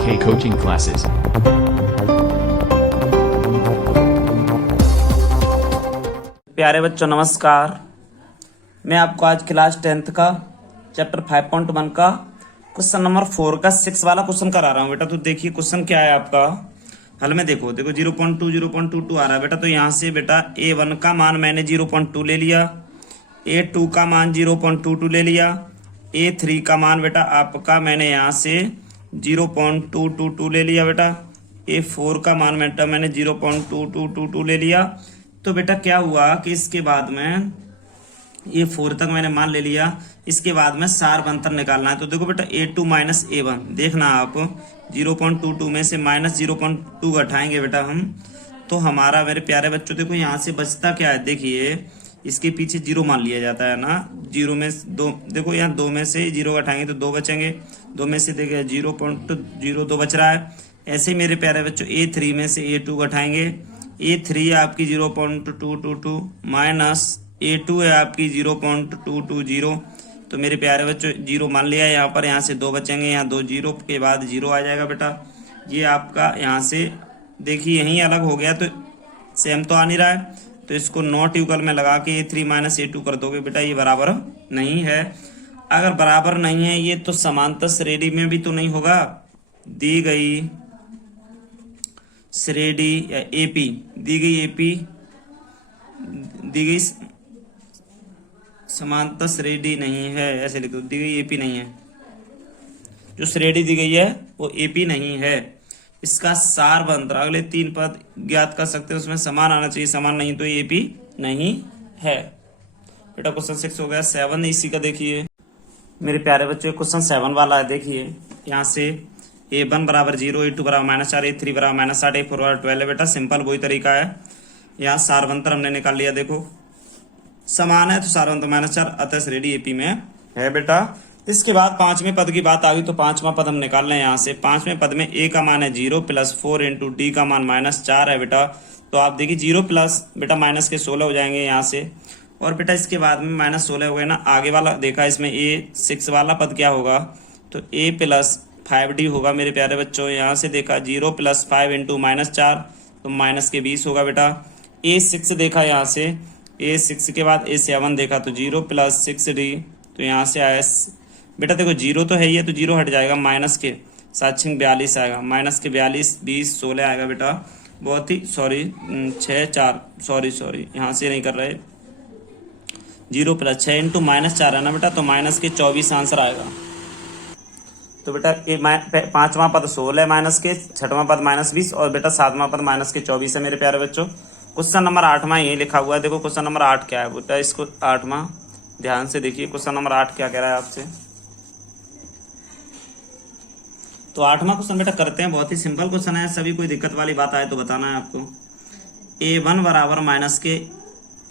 K coaching classes. प्यारे बच्चों नमस्कार। मैं आपको आज क्लास 10th का चैप्टर 5.1 का क्वेश्चन नंबर 4 का 6 वाला क्वेश्चन करा रहा हूँ बेटा। तो देखिए क्वेश्चन क्या है आपका। हल में देखो 0.2 0.22 आ रहा है बेटा। तो यहाँ से बेटा A1 का मान मैंने 0.2 ले लिया, A2 का मान 0.22 ले लिया, A3 का मान बेटा आपका मैंने यहाँ से 0.222 ले लिया बेटा, A4 का मान बेटा मैंने 0.2222 ले लिया। तो बेटा क्या हुआ कि इसके बाद में ये 4 तक मैंने मान ले लिया। इसके बाद में सार अंतर निकालना है। तो देखो बेटा A2 माइनस A1 देखना आप 0.22 में से माइनस 0.2 घटाएंगे बेटा हम, तो हमारा मेरे प्यारे बच्चों देखो यहाँ से बचता क्या है। देखिए इसके पीछे 0 मान लिया जाता है ना। 0 में 2 देखो यहाँ 2 में से 0 घटाएंगे तो 2 बचेंगे, 2 में से देखिए 0.02 बच रहा है। ऐसे मेरे प्यारे बच्चों A3 में से A2 घटाएंगे, A3 आपकी 0.222 माइनस A2 है आपकी 0.220। तो मेरे प्यारे बच्चों 0 मान लिया यहाँ पर, यहाँ से 2 बचेंगे, यहाँ 2 0 के बाद 0 आ जाएगा बेटा। ये आपका यहाँ से देखिए यहीं अलग हो गया तो सेम तो आ नहीं रहा है, तो इसको नॉट इक्वल में लगा के A3 माइनस A2 कर दोगे बेटा। ये बराबर नहीं है। अगर बराबर नहीं है ये तो समांतर श्रेणी में भी तो नहीं होगा। दी गई श्रेणी या AP दी गई समांतर श्रेणी नहीं है, ऐसे लिख दो। दी गई AP नहीं है, जो श्रेणी दी गई है वो AP नहीं है। इसका सार बनता है। अगले 3 पद ज्ञात कर सकते हैं, उसमें समान आना चाहिए, समान नहीं तो AP नहीं है बेटा। क्वेश्चन 6 हो गया। 7 इसी का देखिए मेरे प्यारे बच्चों, क्वेश्चन 7 वाला है। देखिए यहाँ से A1 बराबर 0, A2 बराबर -4, A3 बराबर -8, A4 बराबर 12 है बेटा। सिंपल वही तरीका है। यहाँ सारवंतर हमने निकाल लिया। देखो समान है तो सारवंतर -4 अतः श्रेणी AP में है बेटा। इसके बाद 5वें पद की बात आ गई तो 5वां पद हम निकाल लें यहाँ से। 5वें पद में A का मान है 0 प्लस 4 इंटू D का मान -4 है बेटा। तो आप देखिए 0 प्लस बेटा माइनस के 16 हो जाएंगे यहाँ से, और बेटा इसके बाद में -16 हो गए ना। आगे वाला देखा इसमें A6 वाला पद क्या होगा, तो A प्लस 5D होगा मेरे प्यारे बच्चों। यहाँ से देखा 0 प्लस 5 इंटू -4 तो माइनस के 20 होगा बेटा। A6 देखा यहाँ से, A6 के बाद A7 देखा तो 0 प्लस 6D, तो यहाँ से आया बेटा देखो 0 तो है ही है तो 0 हट जाएगा, माइनस के 7 42 आएगा, माइनस के 42 20 16 आएगा बेटा। बहुत ही सॉरी 6 4 सॉरी यहाँ से नहीं कर रहे। 0 प्लस 6 इंटू -4 है ना बेटा, तो माइनस के 24 आंसर आएगा। तो बेटा 5वां पद 16 माइनस के, 6वां पद -20 और बेटा 7वां पद माइनस के 24 है मेरे प्यारे बच्चों। क्वेश्चन नंबर 8वां ये लिखा हुआ है। देखो क्वेश्चन नंबर 8 क्या है बेटा, इसको 8वां ध्यान से देखिए। क्वेश्चन नंबर 8 क्या कह रहा है आपसे। तो 8वां क्वेश्चन बेटा करते हैं। बहुत ही सिंपल क्वेश्चन है, सभी कोई दिक्कत वाली बात आए तो बताना है आपको। A1 बराबर माइनस के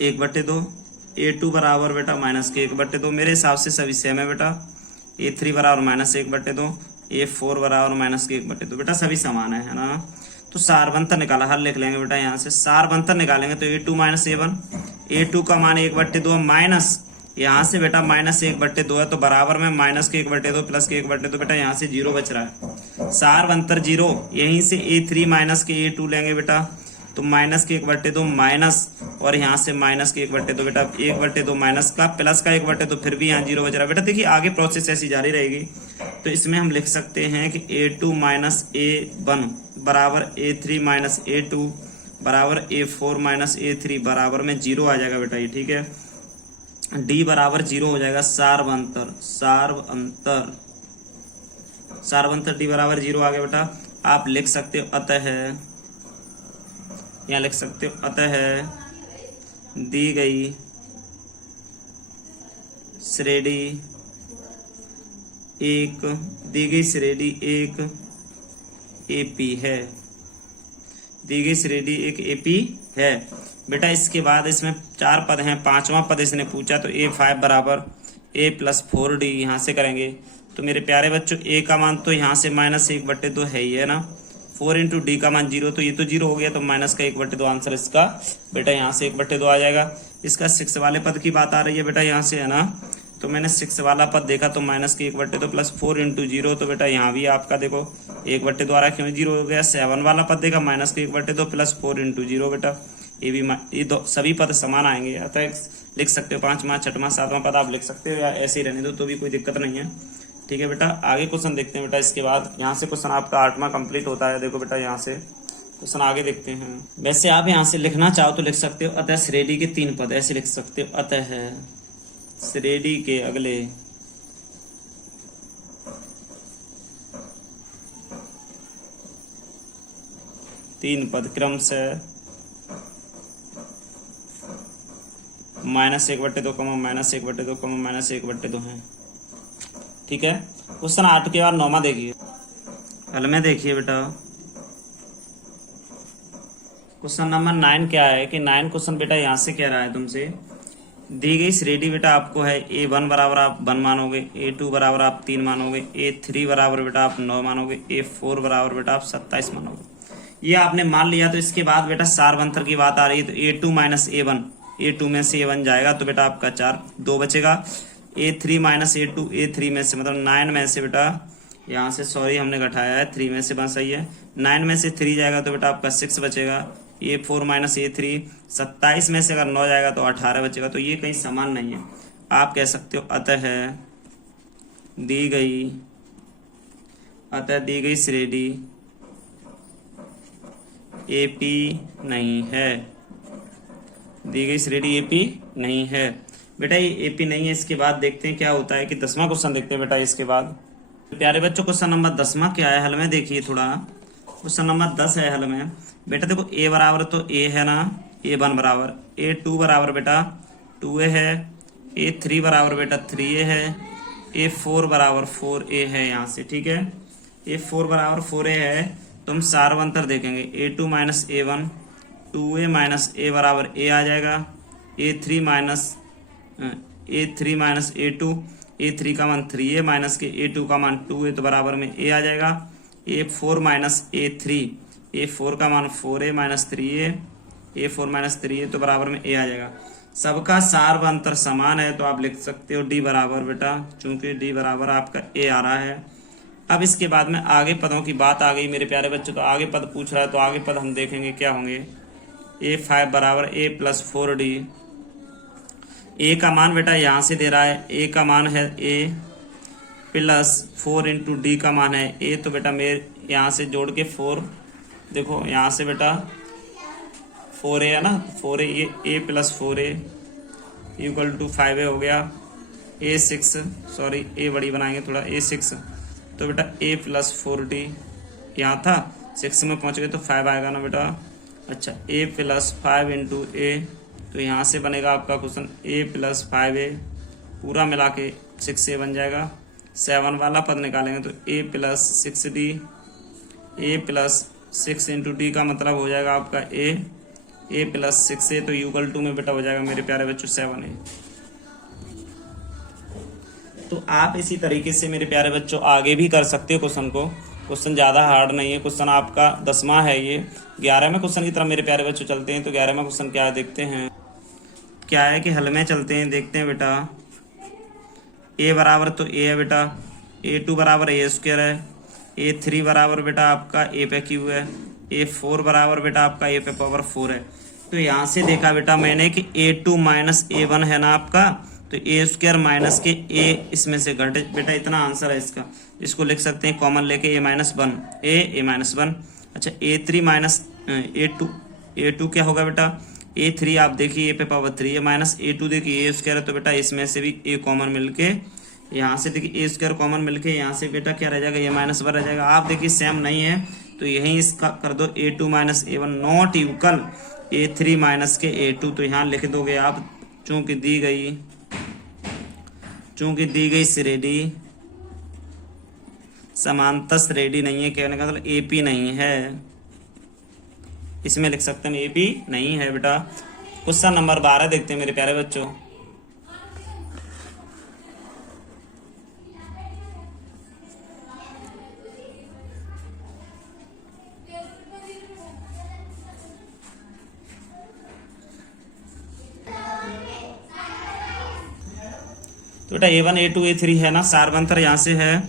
1/2, A2 बराबर बेटा माइनस के 1/2। मेरे हिसाब से सभी सेम है बेटा। A3 बराबर -1/2, A4 बराबर माइनस के 1/2 बेटा, सभी समान है ना। तो सारवंतर निकाला, हल लिख लेंगे बेटा। यहाँ से सारवंतर निकालेंगे तो A2 माइनस A1, A2 का मान 1/2 माइनस यहाँ से बेटा -1/2 है, तो बराबर में माइनस के 1/2 प्लस के 1/2 बेटा। यहाँ से 0 बच रहा है। सारवंतर 0, यहीं से A3 माइनस के A2 लेंगे बेटा, तो माइनस के 1/2 माइनस, और यहाँ से माइनस के 1/2 बेटा। 1/2 माइनस का प्लस का 1/2, फिर भी यहाँ 0 बच रहा है बेटा। देखिए आगे प्रोसेस ऐसी जारी रहेगी। तो इसमें हम लिख सकते हैं कि A2 माइनस A1 बराबर A3 माइनस A2 बराबर A4 माइनस A3 बराबर में 0 आ जाएगा बेटा। ये ठीक है। D बराबर 0 हो जाएगा। सारवंतर D बराबर 0 आ गया बेटा। आप लिख सकते हो अतः, यहाँ लिख सकते हो अतः दी गई श्रेणी एक AP है। दी गई श्रेणी एक AP है बेटा। इसके बाद इसमें 4 पद हैं। 5वां पद इसने पूछा तो A5 बराबर A प्लस 4D यहाँ से करेंगे। तो मेरे प्यारे बच्चों A का मान तो यहाँ से -1/2 है ही है ना। 4 इंटू D का मान 0, तो ये तो 0 हो गया, तो माइनस का 1/2 आंसर इसका बेटा यहाँ से 1/2 आ जाएगा। इसका 6 वाले पद की बात आ रही है बेटा यहाँ से है ना। तो मैंने 6 वाला पद देखा तो माइनस के 1/2 प्लस 4 इंटू 0, तो बेटा यहाँ भी आपका देखो 1/2 आ रहा है, क्यों 0 हो गया। 7 वाला पद देखा माइनस के 1/2 प्लस 4 इंटू 0, बेटा ये भी ये दो सभी पद समान आएंगे, अतः लिख सकते हो 5वां 6वां 7वां पद आप लिख सकते हो, या ऐसे ही रहने दो तो भी कोई दिक्कत नहीं है। ठीक है बेटा, आगे क्वेश्चन देखते हैं बेटा। इसके बाद यहाँ से क्वेश्चन आपका 8वां कंप्लीट होता है। देखो बेटा यहाँ से क्वेश्चन आगे देखते हैं। वैसे आप यहाँ से लिखना चाहो तो लिख सकते हो, अतः श्रेणी के 3 पद, ऐसे लिख सकते हो, अतः श्रेणी के अगले 3 पद क्रमशः -1/2 -1/2 -1/2 हैं। ठीक है, क्वेश्चन 8 के बाद 9वां देखिए। हल में देखिए बेटा, क्वेश्चन नंबर 9 क्या है कि 9 क्वेश्चन बेटा यहाँ से कह रहा है तुमसे, दी गई श्रेणी बेटा आपको है A1 बराबर आप 1 मानोगे, A2 बराबर आप 3 मानोगे, A3 बराबर बेटा आप 9 मानोगे, A4 बराबर बेटा आप 27 मानोगे। ये आपने मान लिया। तो इसके बाद बेटा सारवंतर की बात आ रही है, तो A2 माइनस A1, A2 में से A1 जाएगा तो बेटा आपका 4 2 बचेगा। A3 माइनस A2, A3 में से मतलब 9 में से बेटा यहाँ से सॉरी हमने घटाया है, 3 में से बस सही है, 9 में से 3 जाएगा तो बेटा आपका 6 बचेगा। A4 माइनस A3, 27 में से अगर 9 जाएगा तो 18 बचेगा। तो ये कहीं समान नहीं है, आप कह सकते हो अतः दी गई श्रेणी AP नहीं है, दी गई श्रेणी AP नहीं है। बेटा ये AP नहीं है। इसके बाद देखते हैं क्या होता है कि 10वां क्वेश्चन देखते हैं बेटा। इसके बाद प्यारे बच्चों क्वेश्चन नंबर 10वां क्या है, हल में देखिए थोड़ा। क्वेश्चन नंबर 10 है हल में बेटा, देखो A बराबर तो A है ना, A1 बराबर, A2 बराबर बेटा 2A है, A3 बराबर बेटा 3A है, A4 बराबर 4A है यहाँ से। ठीक है, A4 बराबर 4A है, तो हम सारवंतर देखेंगे। A2 minus A1, 2A minus A बराबर A आ जाएगा, A3 माइनस A2, A3 का मान 3A माइनस के A2 का मान 2A, तो बराबर में A आ जाएगा। A4 माइनस A3, A4 का मान 4A minus 3A, A4 minus 3A, तो बराबर में A आ जाएगा। सबका सारवंतर समान है तो आप लिख सकते हो D बराबर बेटा, चूंकि D बराबर आपका A आ रहा है। अब इसके बाद में आगे पदों की बात आ गई मेरे प्यारे बच्चों, तो आगे पद पूछ रहा है तो आगे पद हम देखेंगे क्या होंगे। A5 बराबर A प्लस 4D, A का मान बेटा यहाँ से दे रहा है, A का मान है A प्लस 4 इंटू D का मान है A, तो बेटा मेरे यहाँ से जोड़ के 4, देखो यहाँ से बेटा 4A है ना, 4A, ये A plus 4A equal to 5A हो गया। A6 सॉरी A बड़ी बनाएंगे थोड़ा, A6, तो बेटा A प्लस 4D यहाँ था, 6 में पहुँच गए तो 5 आएगा ना बेटा। अच्छा, A प्लस 5 इंटू A, तो यहाँ से बनेगा आपका क्वेश्चन A प्लस 5A पूरा मिला के 6A बन जाएगा। 7 वाला पद निकालेंगे तो A plus 6D, A plus 6 into D का मतलब हो जाएगा आपका A प्लस 6A, तो इक्वल टू में बेटा हो जाएगा मेरे प्यारे बच्चों 7A। तो आप इसी तरीके से मेरे प्यारे बच्चों आगे भी कर सकते हो क्वेश्चन को, क्वेश्चन ज़्यादा हार्ड नहीं है। क्वेश्चन आपका 10वां है, ये 11वें क्वेश्चन की तरफ मेरे प्यारे बच्चों चलते हैं। तो 11वां क्वेश्चन क्या है देखते हैं, क्या है कि हल में चलते हैं, देखते हैं बेटा। A बराबर तो A है बेटा, A2 बराबर A स्क्वायर है, A3 बराबर बेटा आपका A पे क्यू है, A4 बराबर बेटा आपका A पे पावर 4 है। तो यहाँ से देखा बेटा मैंने कि A2 माइनस A1 है ना आपका, तो A स्क्वायर माइनस के A इसमें से घटे बेटा, इतना आंसर है इसका। इसको लिख सकते हैं कॉमन लेके A माइनस 1, A माइनस 1। अच्छा, A3 माइनस A2 क्या होगा बेटा, A3 आप देखिए A पे पावर 3 है, माइनस A2 देखिए A स्क्वायर है, तो बेटा इसमें से भी A कॉमन मिलके यहाँ से देखिए A स्क्वायर कॉमन मिलके यहाँ से बेटा क्या रह जाएगा, A माइनस 1 रह जाएगा। आप देखिए सेम नहीं है तो यहीं इसका कर दो A2 minus A1 not equal A3 minus के A2, तो यहाँ लिख दोगे आप, चूंकि दी गई श्रेणी समांतर श्रेणी नहीं है, कहने का मतलब AP नहीं है, इसमें लिख सकते हैं AP नहीं है बेटा। क्वेश्चन नंबर 12 देखते हैं मेरे प्यारे बच्चों। तो बेटा A1 A2 A3 है ना, सार्वंतर यहाँ से है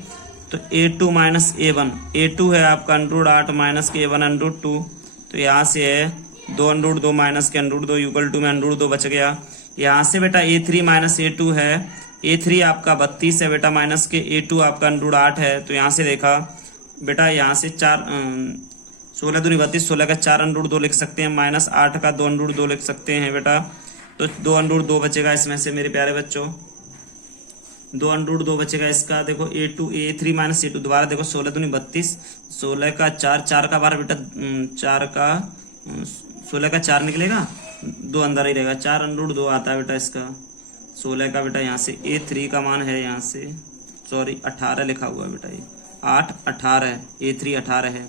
तो A2 माइनस A1, A2 है आपका √8 माइनस के A1 √2, तो यहाँ से है 2 √2 माइनस के √2 इक्वल टू में √2 बच गया। यहाँ से बेटा A3 माइनस A2 है, A3 आपका 32 है बेटा माइनस के A2 आपका √8 है, तो यहाँ से देखा बेटा यहाँ से 16 दूनी 32, 16 का 4 √2 लिख सकते हैं, माइनस 8 का 2 √2 लिख सकते हैं बेटा, तो 2 √2 बचेगा इसमें से मेरे प्यारे बच्चों, 2 √2 बचेगा इसका। देखो A3 माइनस A2, दोबारा देखो 16 दूनी 32, 16 का 4, 4 का 12 बेटा 4 का 16 का 4 निकलेगा, 2 अंदर ही रहेगा, 4 √2 आता है बेटा इसका 16 का बेटा। यहाँ से A3 का मान है यहाँ से 18 लिखा हुआ है बेटा, ये 8 18 A3 18 है,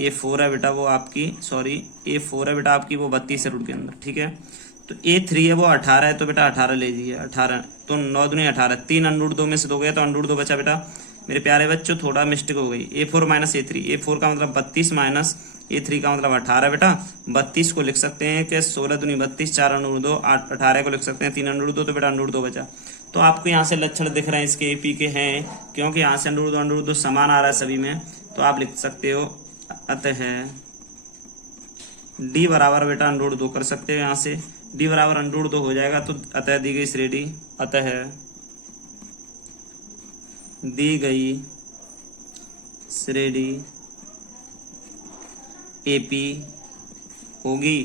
A4 है बेटा वो आपकी A4 है बेटा आपकी वो 32 है रूट के अंदर, ठीक है। तो A3 है वो 18 है, तो बेटा 18 ले लीजिए, 18 तो 9 दूनी 18, 3 √2 में से 2 गया तो √2 बचा बेटा मेरे प्यारे बच्चों, थोड़ा मिस्टेक हो गई। A4 माइनस A3, A4 का मतलब 32 माइनस A3 का मतलब 18 बेटा, 32 को लिख सकते हैं कि 16 दूनी 32, 4 √2, 18 को लिख सकते हैं 3 √2, तो बेटा √2 बचा। तो आपको यहाँ से लक्षण दिख रहे हैं इसके AP के हैं, क्योंकि यहाँ से √2 समान आ रहा है सभी में, तो आप लिख सकते हो अतः D बराबर बेटा √2 कर सकते हो, यहाँ से D बराबर √2 हो जाएगा, तो अतः दी गई श्रेणी, अतः दी गई श्रेणी AP होगी,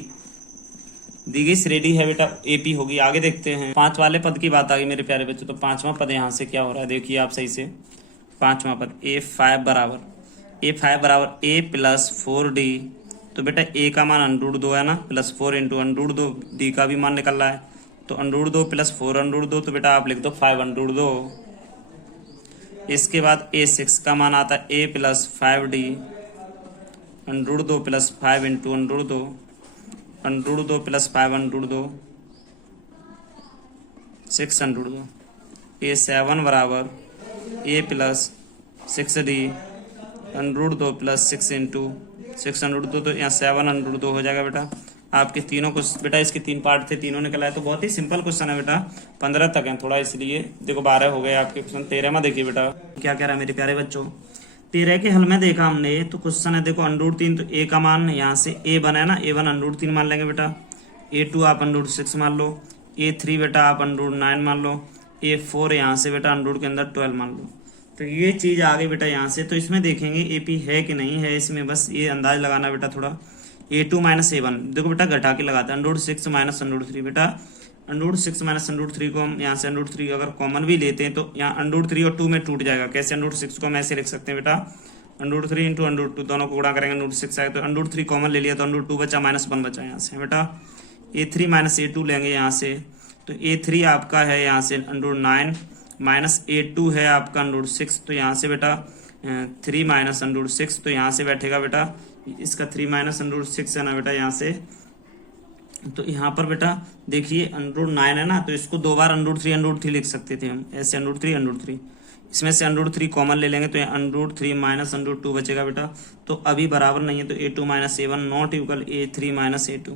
दी गई श्रेणी है बेटा AP होगी। आगे देखते हैं 5 वाले पद की बात आ गई मेरे प्यारे बच्चों, तो 5वां पद यहाँ से क्या हो रहा है देखिए आप सही से। 5वां पद A5 बराबर A प्लस 4D, तो बेटा A का मान √2 है ना, प्लस 4 इंटू √2, D का भी मान निकल रहा है, तो √2 प्लस 4 √2, तो बेटा आप लिख दो 5 √2। इसके बाद A6 का मान आता है A plus 5D √2 plus 5 into √2 plus 5 √2 6 √2। A7 बराबर A plus 6D √2 plus 6 into 6 √2, तो यहाँ 7 √2 हो जाएगा बेटा। आपके तीनों को बेटा इसके 3 पार्ट थे, तीनों निकला है, तो बहुत ही सिंपल क्वेश्चन है बेटा, 15 तक है थोड़ा, इसलिए देखो 12 हो गए आपके क्वेश्चन। 13वां देखिए बेटा क्या कह रहा है मेरे प्यारे बच्चों। 13 के हल में देखा हमने, तो क्वेश्चन है देखो √3, तो A का मान यहाँ से A बना है ना, A1 √3 मान लेंगे बेटा, A2 आप √6 मान लो, A3 बेटा आप √9 मान लो, A4 यहाँ से बेटा √ के अंदर 12 मान लो। तो ये चीज़ आ गई बेटा यहाँ से, तो इसमें देखेंगे AP है कि नहीं है, इसमें बस ये अंदाज लगाना बेटा थोड़ा। A2 माइनस A1 देखो बेटा घटा के लगाते हैं, √6 माइनस √3 बेटा, √6 माइनस √3 को हम यहाँ से √3 अगर कॉमन भी लेते हैं तो यहाँ √3 और 2 में टूट जाएगा। कैसे √6 को हम ऐसे लिख सकते हैं बेटा, √3 इंटू √2 दोनों को गुणा करेंगे, √6 आएगा, तो √3 कॉमन ले लिया तो √2 बचा, -1 बचा यहाँ से बेटा। A3 माइनस A2 लेंगे यहाँ से, तो A3 आपका है यहाँ से √9 माइनस A2 है आपका √6, तो यहाँ से बेटा 3 माइनस √6, तो यहाँ से बैठेगा बेटा इसका 3 माइनस √6 है ना बेटा यहाँ से, तो यहाँ पर बेटा देखिए √9 है ना, तो इसको 2 बार √3 लिख सकते थे हम, ऐसे √3 इसमें से √3 कॉमन ले लेंगे तो यहाँ √3 माइनस √2 बचेगा बेटा। तो अभी बराबर नहीं है, तो A2 minus A1 not equal A3 minus A2,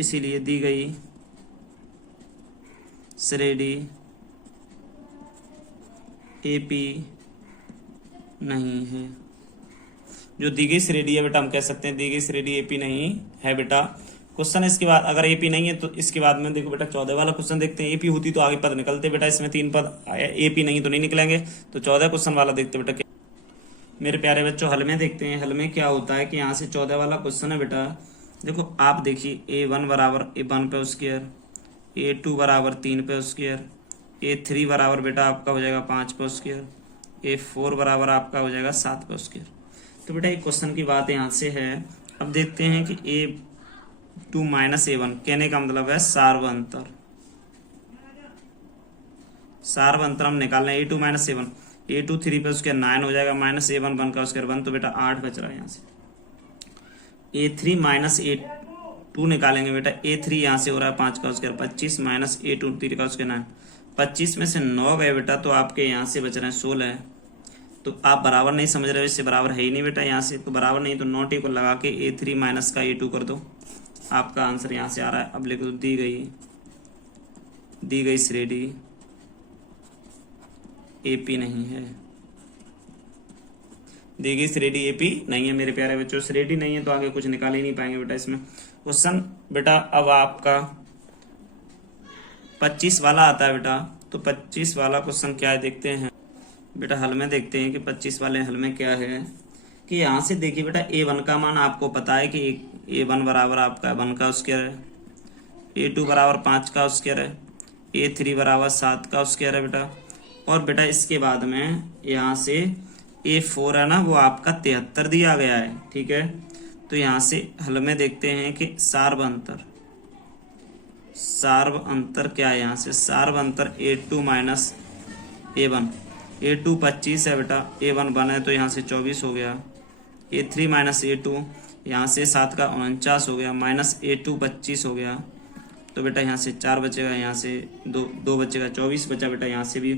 इसीलिए दी गई श्रेणी AP नहीं है। जो दी गई श्रेणी है बेटा हम कह सकते हैं दी गई श्रेणी AP नहीं है बेटा। क्वेश्चन इसके बाद अगर AP नहीं है तो इसके बाद में देखो बेटा 14 वाला क्वेश्चन देखते हैं। AP होती तो आगे पद निकलते बेटा, इसमें 3 पद AP नहीं तो नहीं निकलेंगे, तो 14 क्वेश्चन वाला देखते बेटा। मेरे प्यारे बच्चों हल में देखते हैं, हल में क्या होता है कि यहाँ से 14 वाला क्वेश्चन है बेटा, देखो आप देखिए A1 बराबर 1 पे स्क्वायर, A2 बराबर 3 पे स्क्वायर, A3 बराबर बेटा आपका हो जाएगा 5 पे स्क्वायर, A4 बराबर आपका हो जाएगा 7 पे स्क्वायर। तो बेटा एक क्वेश्चन की बात यहाँ से है। अब देखते हैं कि A2 माइनस A1 कहने का मतलब है सार्वंतर, सार्वंतर हम निकाल रहे हैं। A2 माइनस A1, A2 3 पे स्क्वायर 9 हो जाएगा, माइनस A1 1 का स्क्वायर 1, तो बेटा 8 बच रहा है यहाँ से। A3 माइनस A2 निकालेंगे बेटा, A3 यहाँ से हो रहा है 5 का स्क्वायर 25 माइनस A2 3 का स्क्वायर 9, 25 में से 9 गए बेटा, तो आपके यहाँ से बच रहे हैं 16। तो आप बराबर नहीं समझ रहे हो, इससे बराबर है ही नहीं बेटा, यहाँ से तो बराबर नहीं, तो नॉट इक्वल लगा के A3 माइनस का A2 कर दो, आपका आंसर यहाँ से आ रहा है। अब लिख दो दी गई श्रेणी एपी नहीं है। देखिए श्रेणी एपी नहीं है मेरे प्यारे बच्चों, श्रेणी नहीं है तो आगे कुछ निकाल ही नहीं पाएंगे बेटा इसमें। क्वेश्चन बेटा अब आपका 25 वाला आता है बेटा, तो 25 वाला क्वेश्चन क्या है देखते हैं बेटा। हल में देखते हैं कि 25 वाले हल में क्या है कि यहाँ से देखिए बेटा a1 का मान आपको पता है कि a1 बराबर आपका 1 का स्क्वायर है, a2 बराबर 5 का स्क्वायर है, a3 बराबर 7 का स्क्वायर है बेटा। और बेटा इसके बाद में यहाँ से a4 है ना, वो आपका 73 दिया गया है, ठीक है। तो यहाँ से हल में देखते हैं कि सार्व अंतर क्या है। यहाँ से सार्व अंतर a2 माइनस a1, a2 25 है बेटा, a1 1 है तो यहाँ से 24 हो गया, a3 माइनस a2 यहाँ से 7 का 49 हो गया, माइनस a2 25 हो गया। तो बेटा यहाँ से 4 बचेगा, यहाँ से 2 बचेगा, 24 बचा बेटा यहाँ से भी।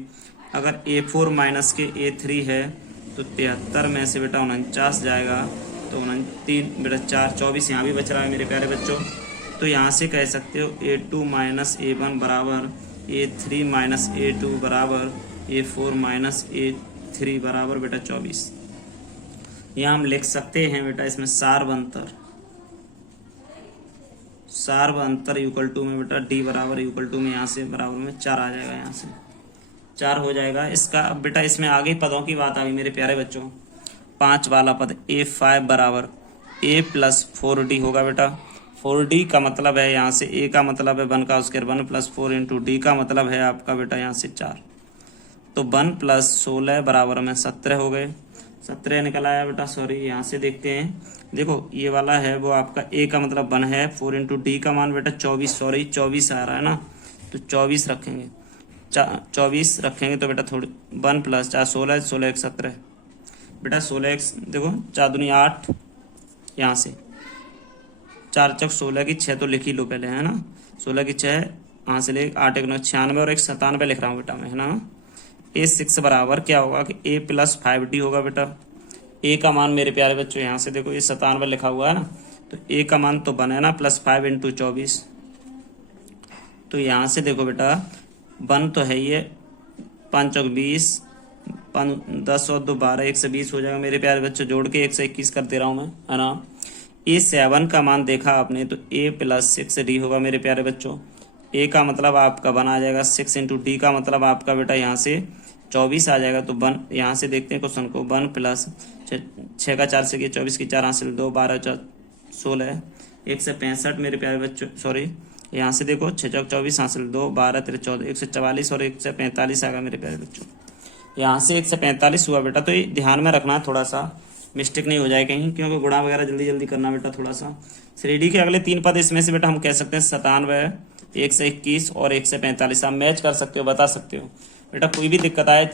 अगर a4 माइनस के a3 है तो 73 में से बेटा 49 जाएगा, तो 3 बेटा 4 24 यहाँ भी बच रहा है मेरे प्यारे बच्चों। तो यहाँ से कह सकते हो a2 माइनस a1 बराबर a3 माइनस a2 बराबर a4 माइनस a3 बराबर बेटा 24। यहाँ हम लिख सकते हैं बेटा इसमें सार्व अंतर इक्वल टू में बेटा d बराबर इक्वल टू में यहाँ से बराबर में 4 आ जाएगा, यहाँ से 4 हो जाएगा इसका। अब बेटा इसमें आगे पदों की बात आ गई मेरे प्यारे बच्चों। 5 वाला पद a5 बराबर a प्लस 4d होगा बेटा। 4d का मतलब है यहाँ से a का मतलब है 1 का स्क्वायर, 1 प्लस 4 इंटू d का मतलब है आपका बेटा यहाँ से 4, तो 1 प्लस 16 बराबर में 17 हो गए। 17 निकल आया बेटा, सॉरी यहाँ से देखते हैं, देखो ये वाला है वो आपका a का मतलब 1 है, 4 इंटू डी का मान बेटा 24, सॉरी 24 आ रहा है ना, तो 24 रखेंगे, 24 रखेंगे तो बेटा थोड़ी 1 प्लस 4 16, 16 1 17 बेटा 16 देखो 4 दूनी 8, यहाँ से 4 चौक 16 की 6 तो लिख ही लो पहले, है ना। 16 की 6 यहाँ से ले 8 1 9 96 और 1 97 लिख रहा हूँ बेटा मैं, है ना। a6 बराबर क्या होगा कि a प्लस 5d होगा बेटा। a का मान मेरे प्यारे बच्चों यहाँ से देखो ये 97 लिखा हुआ है ना, तो a का मान तो 1 है ना, प्लस 5 इंटू 24, तो यहाँ से देखो बेटा 1 तो है ये, 5 चौक 20, 10 और 2 12, 120 हो जाएगा मेरे प्यारे बच्चों, जोड़ के 121 कर दे रहा हूँ मैं, है ना। a7 का मान देखा आपने तो a प्लस 6d होगा मेरे प्यारे बच्चों। a का मतलब आपका 1 आ जाएगा, 6 इंटू d का मतलब आपका बेटा यहाँ से 24 आ जाएगा, तो 1 यहाँ से देखते हैं क्वेश्चन को, 1 प्लस 6 का 4 से किया 24 की 4 हासिल 2 12 16 165 मेरे प्यारे बच्चों, सॉरी यहाँ से देखो 6 चौक 24 हासिल 2 12 13 14 144 और 145 आएगा मेरे प्यारे बच्चों। यहाँ से 145 हुआ बेटा, तो ये ध्यान में रखना है, थोड़ा सा मिस्टेक नहीं हो जाए कहीं, क्योंकि गुणा वगैरह जल्दी जल्दी करना बेटा थोड़ा सा। श्रेणी के अगले 3 पद इसमें से बेटा हम कह सकते हैं 97, 121 और 145 आप मैच कर सकते हो, बता सकते हो बेटा। कोई भी दिक्कत आए